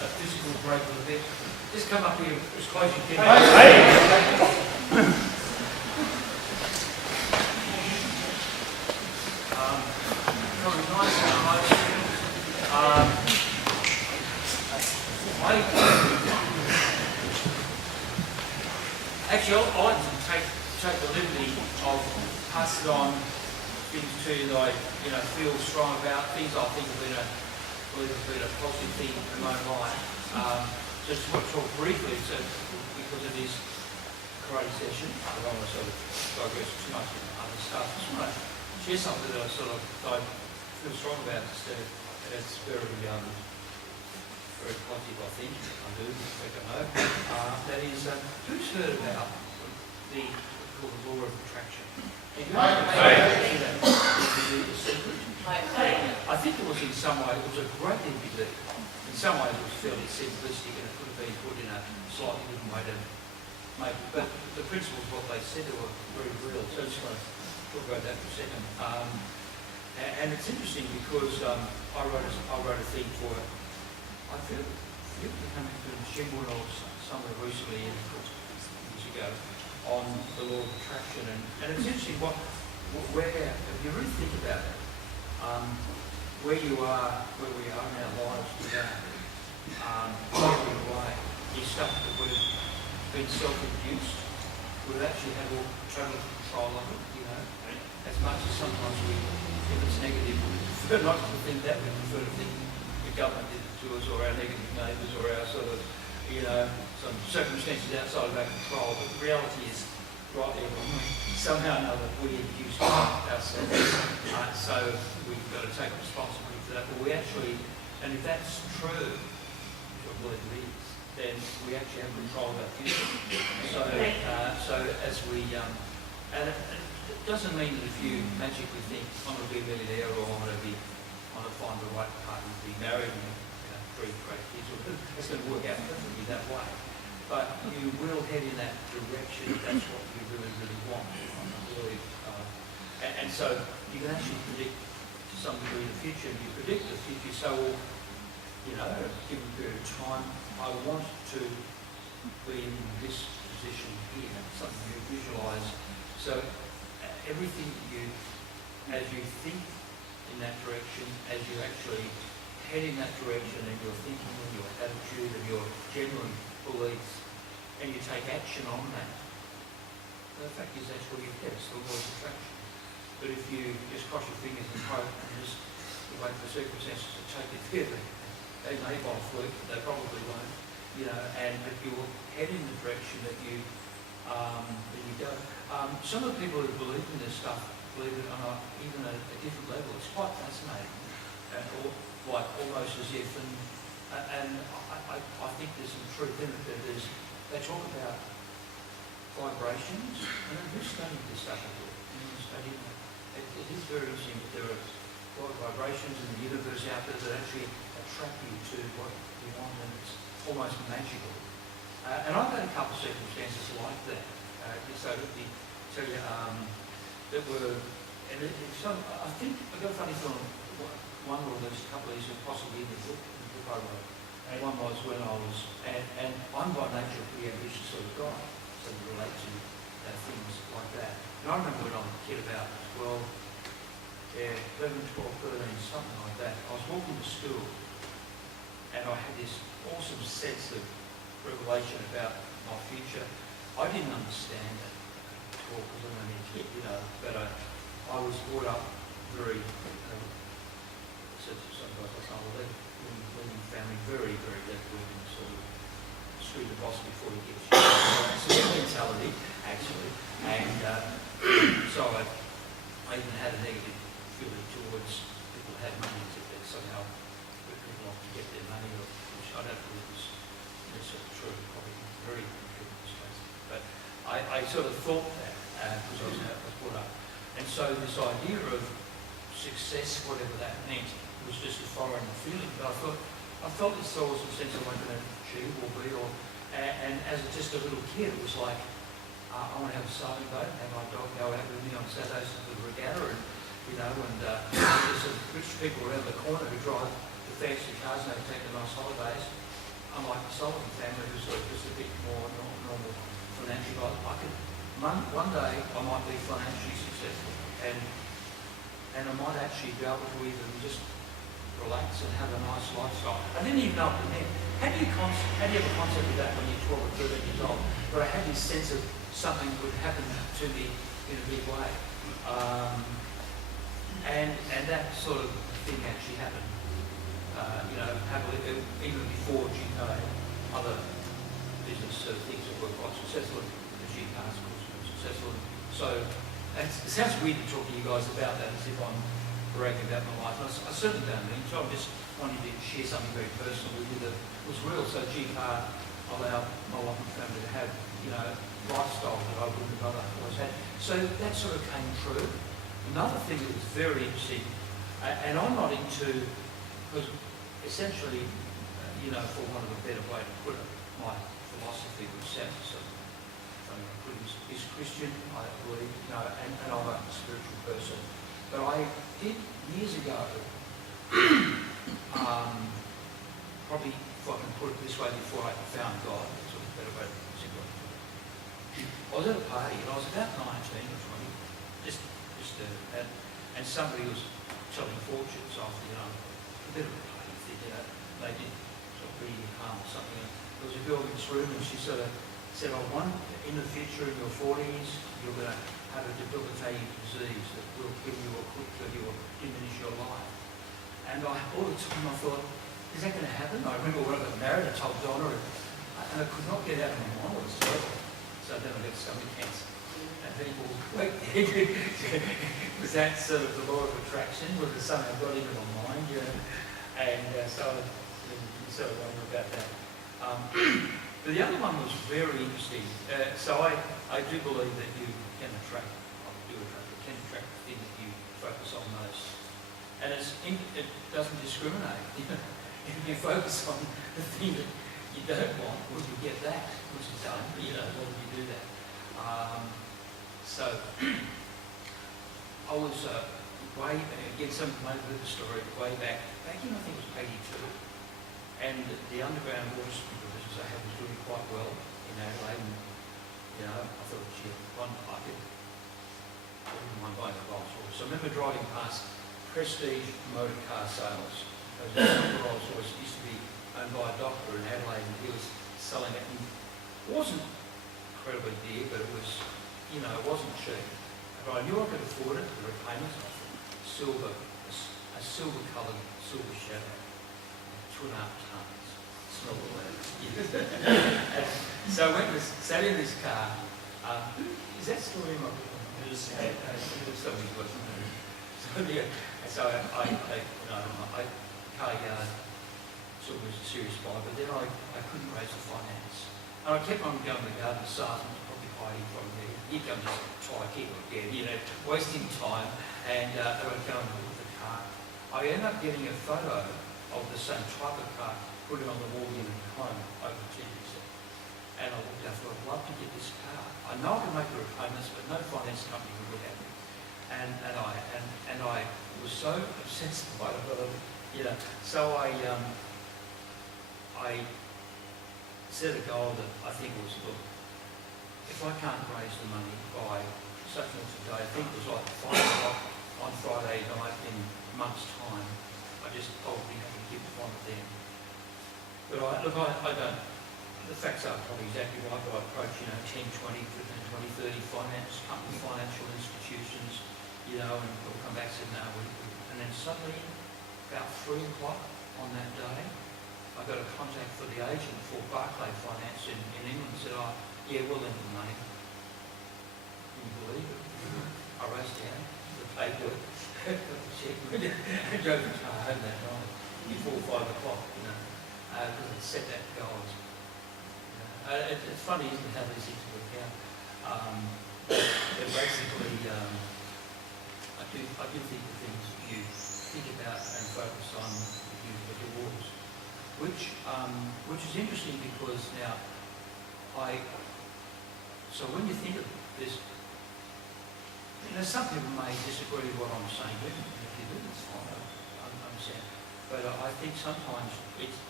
a physical break a bit. Just come up here as close as you can. Probably nice and close. Actually, I like to take the liberty of passing on things to you that I feel strong about, things I think have been a positive thing in my own life. Just want to talk briefly because it is a karate session. I don't want to sort of digress too much into other stuff. I just want to share something that I feel strong about. It's very positive, I think. I do, I know. That is, who's heard about the law of attraction? I think it was in some way, it was a great thing to do. In some ways it was fairly simplistic and it could have been put in a slightly different way to make it. But the principles, what they said, they were very real. So I just want to talk about that for a second. And it's interesting because I wrote a thing for it. I feel it came into Shingwood or somewhere recently, years ago, on the law of attraction. And it's interesting where, if you really think about it, where we are in our lives today, every way, is stuff that we've been self-induced. We've actually had all total control of it, as much as sometimes if it's negative, we prefer not to think that, we prefer to think the government did it to us, or our negative neighbours, or our some circumstances outside of our control. But the reality is, rightly or wrongly, somehow or another we induce ourselves. So we've got to take responsibility for that. But we actually, and if that's true, which I believe it is, then we actually have control of our future. So as we, and it doesn't mean that if you magically think, I'm going to be a millionaire, or I'm going to find the right partner to be married and 3 great kids, it's going to work out perfectly that way. But you will head in that direction if that's what you really, really want. I believe. And so you can actually predict to some degree the future. You predict the future, so at a given period of time, I want to be in this position here, something you visualise. So everything as you think in that direction, as you actually head in that direction, and your thinking and your attitude and your genuine beliefs, and you take action on that, the fact is that's where you get. It's the law of attraction. But if you just cross your fingers and hope and just wait for circumstances to take you there, they may well fluke, but they probably won't. And if you'll head in the direction that you go. Some of the people who believe in this stuff believe it on even a different level. It's quite fascinating, like almost as if, and I think there's some truth in it. They talk about vibrations, and who's studying this stuff before? It is very interesting that there are vibrations in the universe out there that actually attract you to what you want, and it's almost magical. And I've had a couple of circumstances like that. That were, and I think I've got a funny feeling. One or there's a couple of these are possibly in the book I wrote. And one was when I was, and I'm by nature a pretty ambitious sort of guy, so I relate to things like that. And I remember when I was a kid, about 11, 12, 13, something like that, I was walking to school and I had this awesome sense of revelation about my future. I didn't understand it at all because I'm only a kid, but I was brought up very, sometimes I can't believe, living family, very, very left-wing, sort of screw the boss before he gets you. Sort of mentality, actually. And so I even had a negative feeling towards people who had money, as if they somehow put people off to get their money, which I don't believe is necessarily true, probably very true in this case. But I sort of thought that because I was brought up. And so this idea of success, whatever that meant, was just a foreign feeling. But I felt this there was a sense of I'm going to achieve or be, and as just a little kid, it was like, I want to have a sailing boat, have my dog go out with me on Saturdays to the regatta, and there's some rich people around the corner who drive the fancy cars and they take the nice holidays. Sullivan family, who's sort of just a bit more normal financially. One day I might be financially successful, and I might actually be able to even just relax and have a nice lifestyle. I didn't even know it then. How do you have a concept of that when you're 12 or 13 years old? But I had this sense of something would happen to me in a big way. And that sort of thing actually happened. Happily, even before GKR, other business things that were quite successful. The GKR schools were successful. So it sounds weird to talk to you guys about that as if I'm bragging about my life. And I certainly don't mean so. I'm just wanting to share something very personal with you that was real. So GKR allowed my wife and family to have, lifestyle that I wouldn't have otherwise had. So that sort of came true. Another thing that was very interesting, and I'm not into, because essentially, for want of a better way to put it, my philosophy was is Christian, I believe, and I'm a spiritual person. But I did years ago, probably, if I can put it this way, before I found God, that's a better way to put it. I was at a party, and I was about 19 or 20, and somebody was telling fortunes after, a bit of a party thing, they did sort of really harm or something. There was a girl in this room, and she sort of said, I want in the future, in your 40s, you're going to have a debilitating disease that will kill you or could kill you or diminish your life. And all the time I thought, is that going to happen? I remember when I got married, I told Donna, and I could not get out of my mind. It was terrible. So then I got stomach cancer. And people, was that sort of the law of attraction? Was it something I got into my mind? And so I sort of wonder about that. But the other one was very interesting. So I do believe that you can attract the thing that you focus on most. And it doesn't discriminate. If you focus on the thing that you don't want, will you get that? Which is done, what do you do that? So I was some may have heard the story way back in I think it was 82. And the underground water sprinkler business I had was doing quite well in Adelaide. And, I thought, gee, I wouldn't mind buying a Rolls Royce. So I remember driving past Prestige Motor Car Sales. Rolls Royce used to be owned by a doctor in Adelaide, and he was selling it. And it wasn't incredibly dear, but it was, it wasn't cheap. But I knew I could afford it, the repayments. A silver-coloured silver shadow. 2.5 tons. Smell all that. So I went and sat in this car. Is that still in my book? Somebody's working on it. So I sort of was a serious buy, but then I couldn't raise the finance. And I kept on going to the garden. The sergeant was probably hiding from me. Here comes this Thai kid again, wasting time. And I would go and look at the car. I ended up getting a photo of the same type of car, put it on the wall in home over 10%. And I looked out, I'd love to get this car. I know I can make the repayments, but no finance company would look at me. And I was so obsessed by it, So I set a goal that I think was, look, if I can't raise the money by such and such a day, I think it was like 5 o'clock on Friday night in a month's time, I just probably have to give one of them. But I don't, the facts are probably exactly right, but I approach, 10, 20, 15, 20, 30 financial institutions, and they'll come back and say, no, and then suddenly, about 3 o'clock on that day, I got a contact for the agent for Barclay Finance in England and said, yeah, we'll lend the money. Can you believe it? I raced down the paperwork, got the check, and drove the car home that night before 5 o'clock, because I'd set that goal. It's funny, isn't it, how these things work out? But basically, I do think the things you think about and focus on you get rewards, which is interesting because now so when you think of this, some people may disagree with what I'm saying, but if you do, it's fine, I understand. But I think sometimes it's